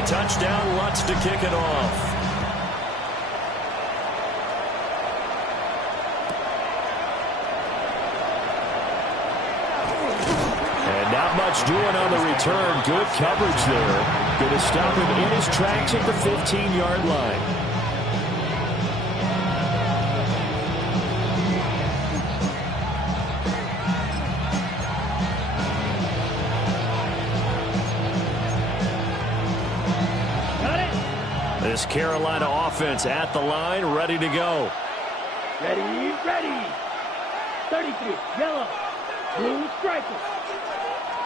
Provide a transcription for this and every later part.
the touchdown, Lutz to kick it off. And not much doing on the return. Good coverage there. Going to stop him in his tracks at the 15-yard line. This Carolina offense at the line, ready to go. Ready, ready. 33, yellow, blue striker.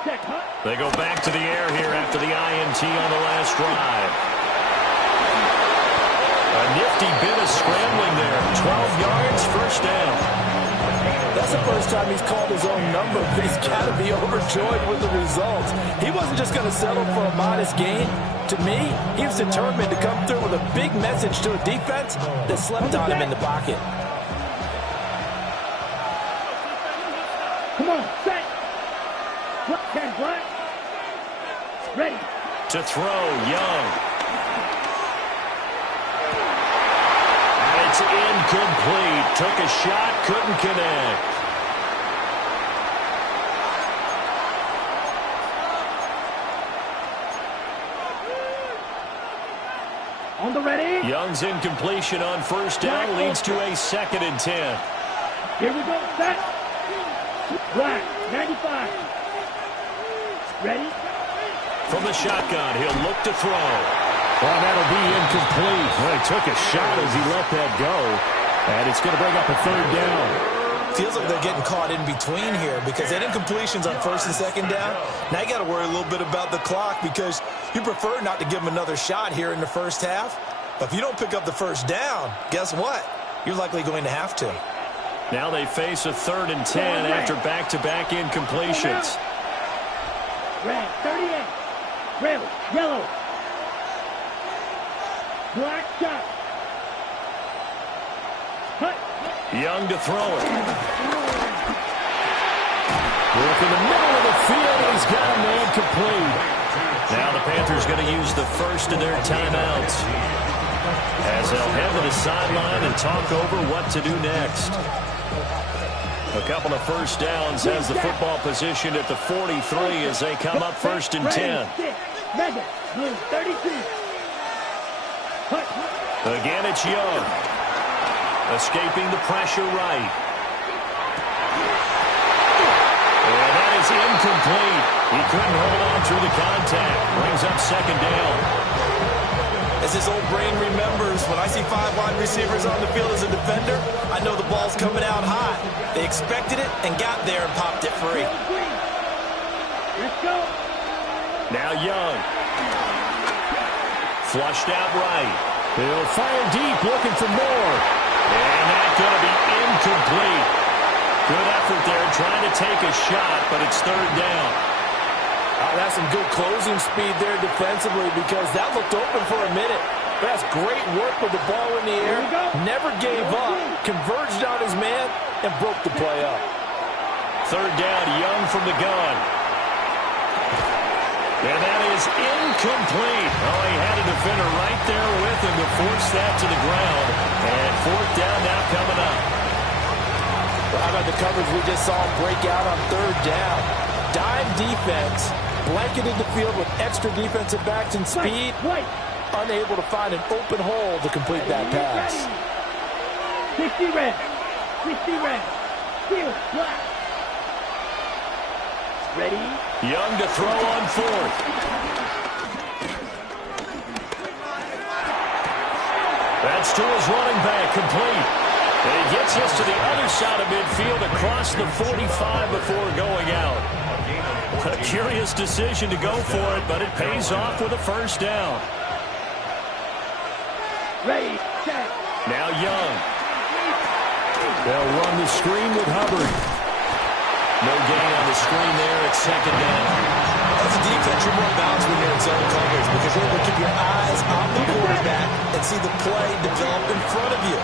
Check, huh? They go back to the air here after the INT on the last drive. A nifty bit of scrambling there. 12 yards, first down. That's the first time he's called his own number, but he's got to be overjoyed with the results. He wasn't just going to settle for a modest gain. To me, he was determined to come through with a big message to a defense that slept on him in the pocket. Come on, set. Black, black. Ready. To throw, Young. And it's incomplete. Took a shot, couldn't connect. On the ready. Young's incompletion on first down leads to a 2nd and 10. Here we go, set. Black, 95. Ready? From the shotgun, he'll look to throw. Well, that'll be incomplete. Well, he took a shot as he let that go. And it's going to bring up a 3rd down. Feels like they're getting caught in between here because that incompletion's on 1st and 2nd down. Now you got to worry a little bit about the clock because you prefer not to give them another shot here in the first half. But if you don't pick up the first down, guess what? You're likely going to have to. Now they face a 3rd and 10 after back-to-back incompletions. Red, 38. Red, yellow. Black shot. Cut. Young to throw it. Work in the middle of the field, and he's got a man complete. Now the Panthers going to use the first of their timeouts as they'll head to the sideline and talk over what to do next. A couple of first downs has the football position at the 43 as they come up 1st and 10. Again, it's Young. Escaping the pressure right. And that is incomplete. He couldn't hold on through the contact. Brings up 2nd down. As his old brain remembers, when I see 5 wide receivers on the field as a defender, I know the ball's coming out high. They expected it and got there and popped it free. Let's go. Now Young. Flushed out right. He'll fire deep, looking for more. And that's going to be incomplete. Good effort there, trying to take a shot, but it's 3rd down. That's some good closing speed there defensively because that looked open for a minute. That's great work with the ball in the air. Never gave up, converged on his man, and broke the play up. 3rd down, Young from the gun. And that is incomplete. Oh, he had a defender right there with him to force that to the ground. And 4th down now coming up. Well, how about the coverage we just saw break out on 3rd down? Dime defense, blanketed the field with extra defensive backs and speed. Unable to find an open hole to complete that pass. 60 red. 60 red. Field black. Ready? Young to throw on 4th. That's to his running back, complete. And he gets us to the other side of midfield across the 45 before going out. A curious decision to go for it, but it pays off with a 1st down. Ready, set. Now Young. They'll run the screen with Hubbard. No gain on the screen there at 2nd down. As a defense, you're more balanced when you're in zone coverage because you're able to keep your eyes on the quarterback and see the play develop in front of you.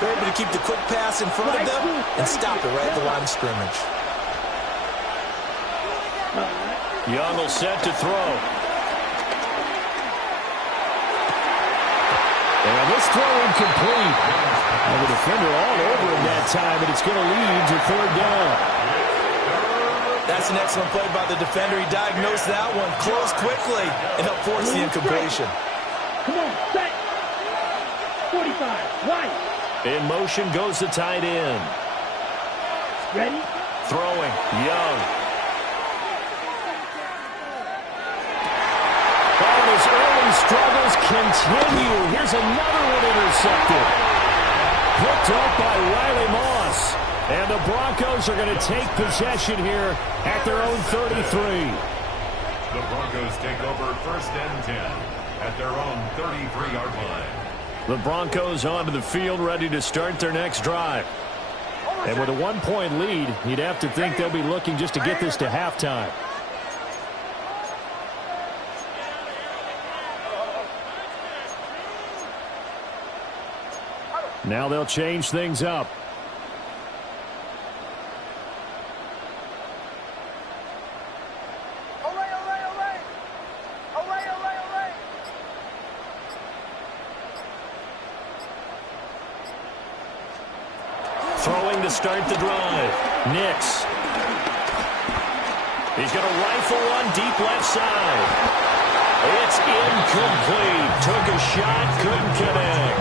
They're able to keep the quick pass in front of them and stop it right at the line of scrimmage. Young will set to throw. And this throw incomplete. And the defender all over him that time, and it's going to lead to third down. That's an excellent play by the defender. He diagnosed that one, closed quickly, and helped force the incompletion. Come on, set. 45, right. In motion goes the tight end. Ready? Throwing, Young. And his early struggles continue. Here's another one intercepted. Picked up by Riley Moss. And the Broncos are going to take possession here at their own 33. The Broncos take over 1st and 10 at their own 33-yard line. The Broncos onto the field, ready to start their next drive. And with a 1-point lead, you'd have to think they'll be looking just to get this to halftime. Now they'll change things up. Throwing to start the drive. Nix. He's going to rifle one deep left side. It's incomplete. Took a shot, couldn't connect.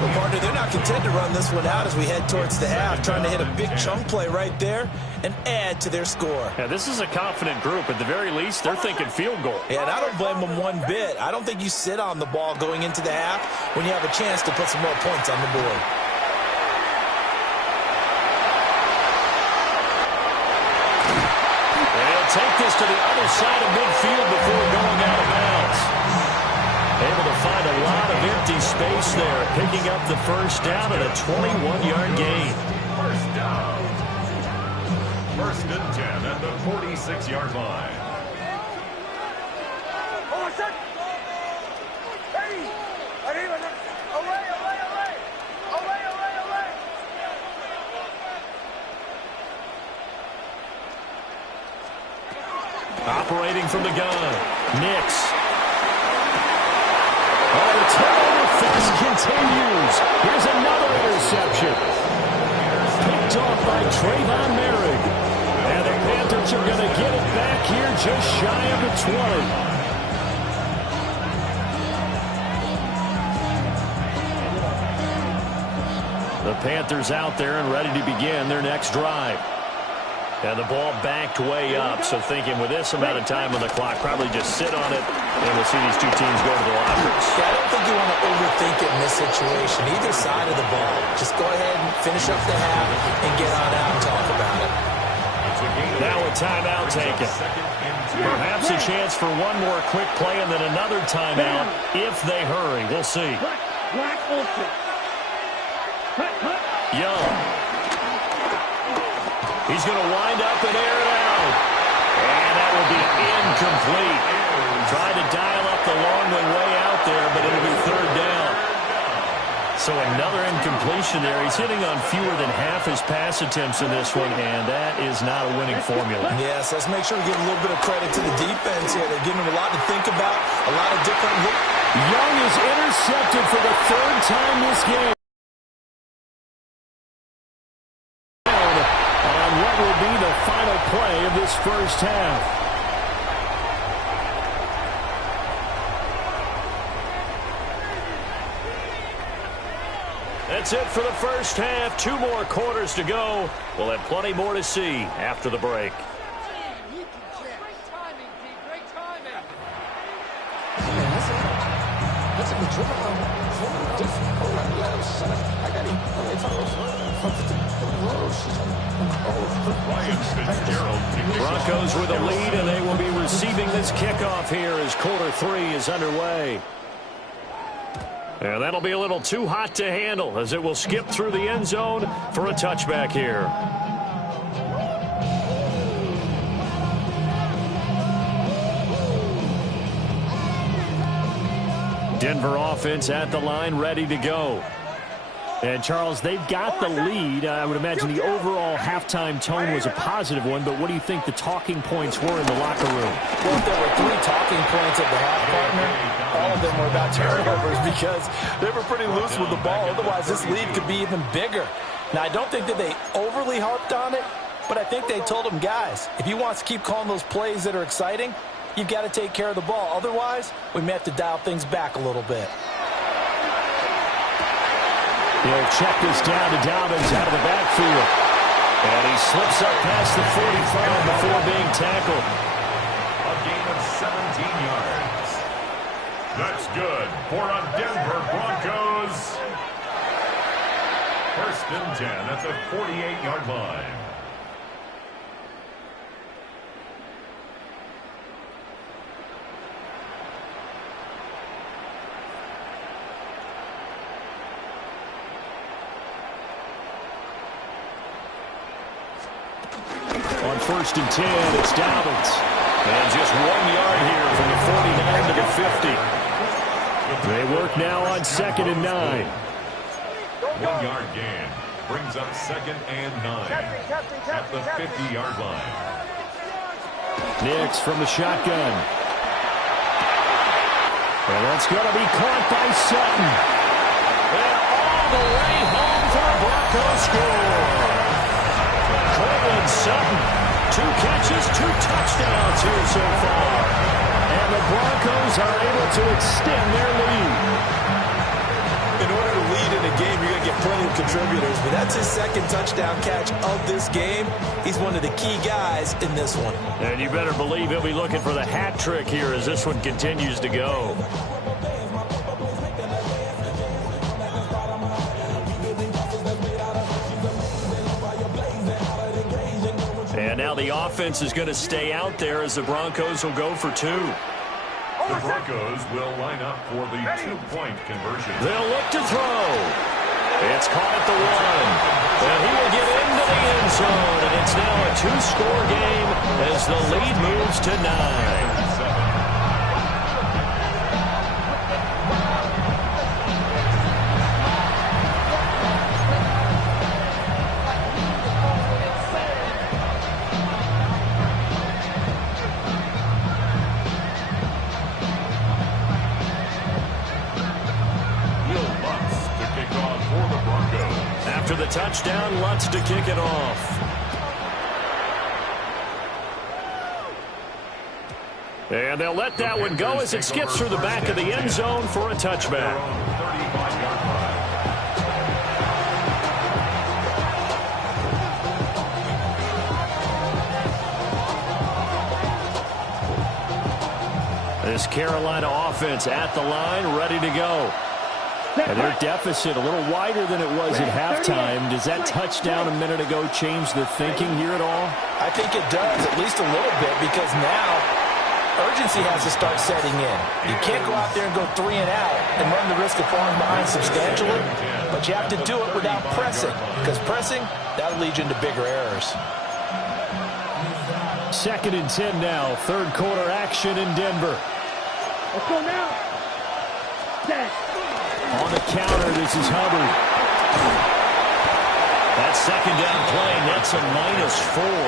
Well, partner, they're not content to run this one out as we head towards the half, trying to hit a big chunk play right there and add to their score. Yeah, this is a confident group. At the very least, they're thinking field goal. Yeah, and I don't blame them one bit. I don't think you sit on the ball going into the half when you have a chance to put some more points on the board. Take this to the other side of midfield before going out of bounds. Able to find a lot of empty space there, picking up the first down at a 21-yard gain. First down. 1st and 10 at the 46-yard line. Operating from the gun, Nix. Oh, the turnover fest continues. Here's another interception. Picked off by Trayvon Merrick. And the Panthers are going to get it back here just shy of the 20. The Panthers out there and ready to begin their next drive. And the ball backed way up, so thinking with this amount of time on the clock, probably just sit on it, and we'll see these two teams go to the lockers. Yeah, I don't think you want to overthink it in this situation, either side of the ball. Just go ahead and finish up the half and get on out and talk about it. Now a timeout taken. Perhaps a chance for one more quick play and then another timeout if they hurry. We'll see. Black open. Young. He's going to wind up and air it out. And that will be incomplete. Tried to dial up the long way out there, but it'll be third down. So another incompletion there. He's hitting on fewer than half his pass attempts in this one, and that is not a winning formula. Yes, let's make sure we give a little bit of credit to the defense here. They're giving him a lot to think about, a lot of different looks. Young is intercepted for the third time this game. Will be the final play of this first half. That's it for the first half. 2 more quarters to go. We'll have plenty more to see after the break. Great timing, Pete. Great timing. Broncos with a lead, and they will be receiving this kickoff here as quarter 3 is underway. And that'll be a little too hot to handle as it will skip through the end zone for a touchback here. Denver offense at the line, ready to go. And, Charles, they've got the lead. I would imagine the overall halftime tone was a positive one, but what do you think the talking points were in the locker room? Well, if there were 3 talking points at the half, partner, all of them were about turnovers because they were pretty loose with the ball. Otherwise, this lead could be even bigger. Now, I don't think that they overly harped on it, but I think they told them, guys, if he wants to keep calling those plays that are exciting, you've got to take care of the ball. Otherwise, we may have to dial things back a little bit. He'll check this down to Dobbins out of the backfield. And he slips up past the 45 before being tackled. A gain of 17 yards. That's good for a Denver Broncos. First and 10 at the 48-yard line. On first and 10, it's Dobbins. And just 1 yard here from the 49 to the 50. They work now on second and 9. 1 yard gain brings up second and 9 at the 50-yard line. Nix from the shotgun. And that's going to be caught by Sutton. And all the way home for a Broncos score. Cortland Sutton, 2 catches, 2 touchdowns here so far. And the Broncos are able to extend their lead. In order to lead in a game, you're going to get plenty of contributors, but that's his second touchdown catch of this game. He's one of the key guys in this one. And you better believe he'll be looking for the hat trick here as this one continues to go. And now the offense is going to stay out there as the Broncos will go for 2. The Broncos will line up for the 2-point conversion. They'll look to throw. It's caught at the 1. And he will get into the end zone. And it's now a 2-score game as the lead moves to 9. The touchdown, Lutz to kick it off. And they'll let that one go as it skips through the back of the end zone for a touchback. This Carolina offense at the line, ready to go. And their deficit a little wider than it was at halftime. Does that touchdown a minute ago change the thinking here at all? I think it does, at least a little bit, because now urgency has to start setting in. You can't go out there and go 3 and out and run the risk of falling behind substantially, but you have to do it without pressing, because pressing, that'll lead you into bigger errors. Second and 10 now, third quarter action in Denver. Let's go now. Set. On the counter, this is Hubbard. That second down play nets a -4.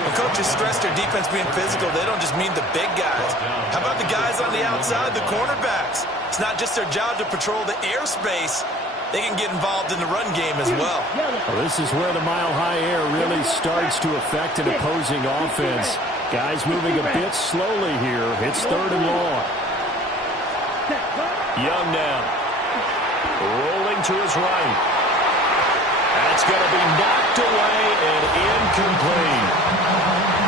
When coaches stress their defense being physical, they don't just mean the big guys. How about the guys on the outside, the cornerbacks? It's not just their job to patrol the airspace. They can get involved in the run game as well. Well, this is where the mile-high air really starts to affect an opposing offense. Guys moving a bit slowly here. It's third and long. Young now. Rolling to his right. That's going to be knocked away and incomplete.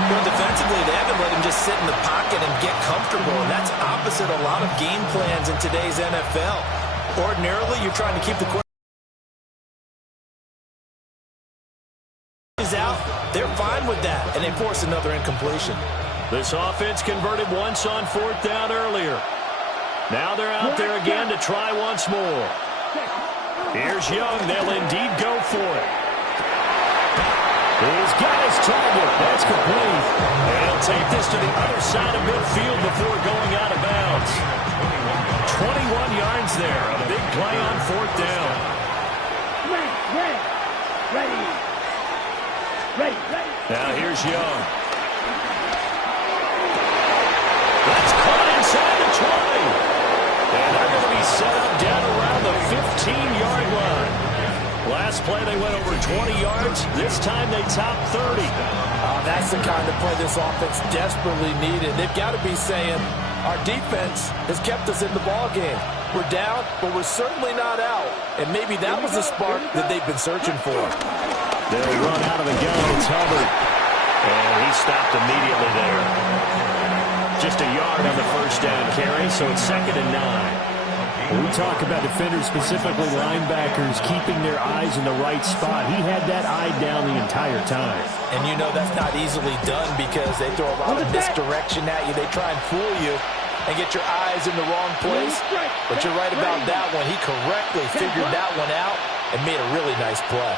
Well, defensively, they haven't let him just sit in the pocket and get comfortable, and that's opposite a lot of game plans in today's NFL. Ordinarily, you're trying to keep the quarterback out. They're fine with that, and they force another incompletion. This offense converted once on 4th down earlier. Now they're out there again to try once more. Here's Young. They'll indeed go for it. He's got his target. That's complete. And he'll take this to the other side of midfield before going out of bounds. 21 yards there on a big play on 4th down. Ready. Now here's Young. That's caught inside the 20. And they're going to be set up down around the 15-yard line. Last play, they went over 20 yards. This time, they topped 30. That's the kind of play this offense desperately needed. They've got to be saying, our defense has kept us in the ballgame. We're down, but we're certainly not out. And maybe that was the spark that they've been searching for. They'll run out of the gun. It's Hubbard. And he stopped immediately there. Just a yard on the first down carry, so it's 2nd and 9. When we talk about defenders, specifically linebackers, keeping their eyes in the right spot, he had that eye down the entire time. And you know that's not easily done because they throw a lot of misdirection at you. They try and fool you and get your eyes in the wrong place. But you're right about that one. He correctly figured that one out and made a really nice play.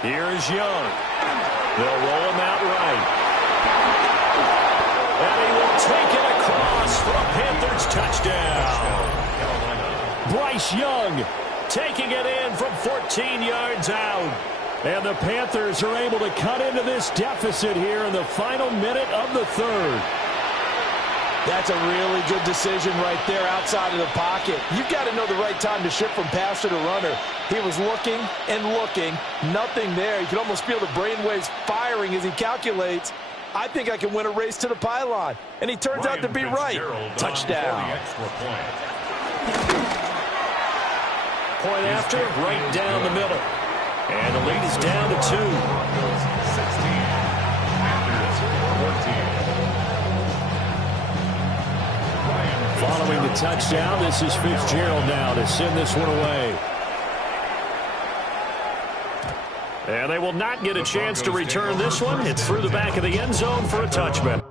Here is Young. They'll roll him out right. And he will take it across for a Panthers touchdown. Bryce Young taking it in from 14 yards out. And the Panthers are able to cut into this deficit here in the final minute of the third. That's a really good decision right there outside of the pocket. You've got to know the right time to shift from passer to runner. He was looking and looking. Nothing there. You can almost feel the brainwaves firing as he calculates, I think I can win a race to the pylon. And he turns out to be right. Touchdown. Point after, right down the middle. And the lead is down to 2. 16. Panthers 14. Following the touchdown, this is Fitzgerald now to send this one away. And they will not get a chance to return this one. It's through the back of the end zone for a touchback.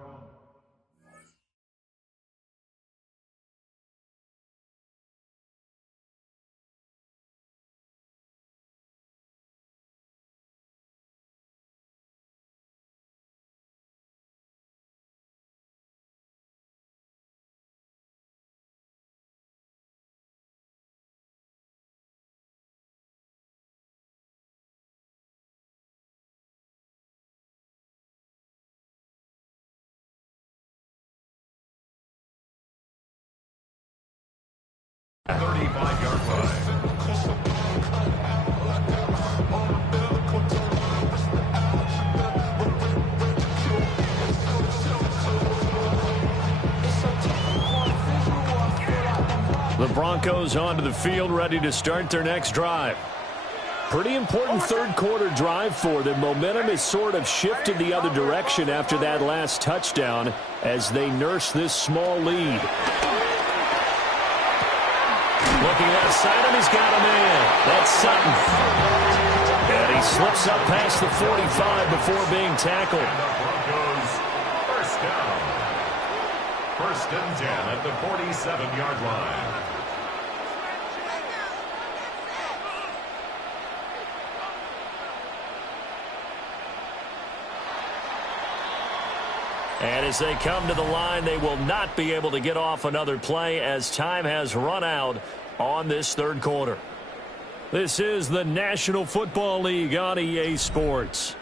The Broncos onto the field, ready to start their next drive. Pretty important third quarter drive for them. Momentum has sort of shifted the other direction after that last touchdown as they nurse this small lead. Looking outside him, he's got a man. That's Sutton. And he slips up past the 45 before being tackled. And the Broncos first down. 1st and 10 at the 47-yard line. And as they come to the line, they will not be able to get off another play as time has run out on this third quarter. This is the National Football League on EA Sports.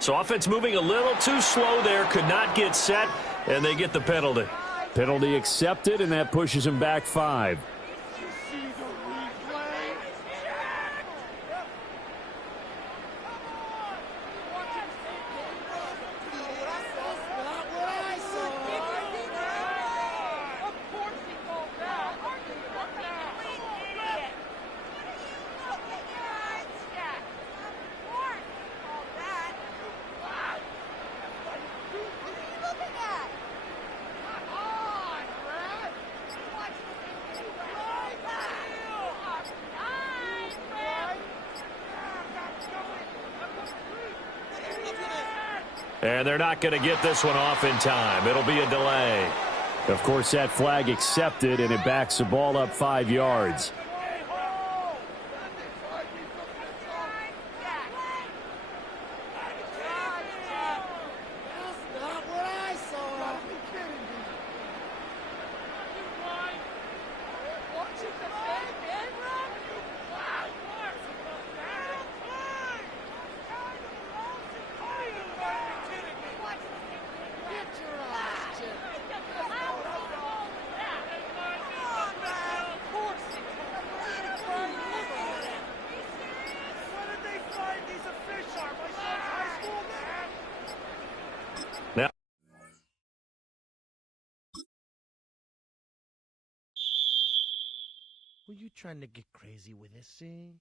So offense moving a little too slow there, could not get set, and they get the penalty. Penalty accepted, and that pushes him back 5. And they're not going to get this one off in time. It'll be a delay. Of course, that flag accepted, and it backs the ball up 5 yards. Were you trying to get crazy with this thing?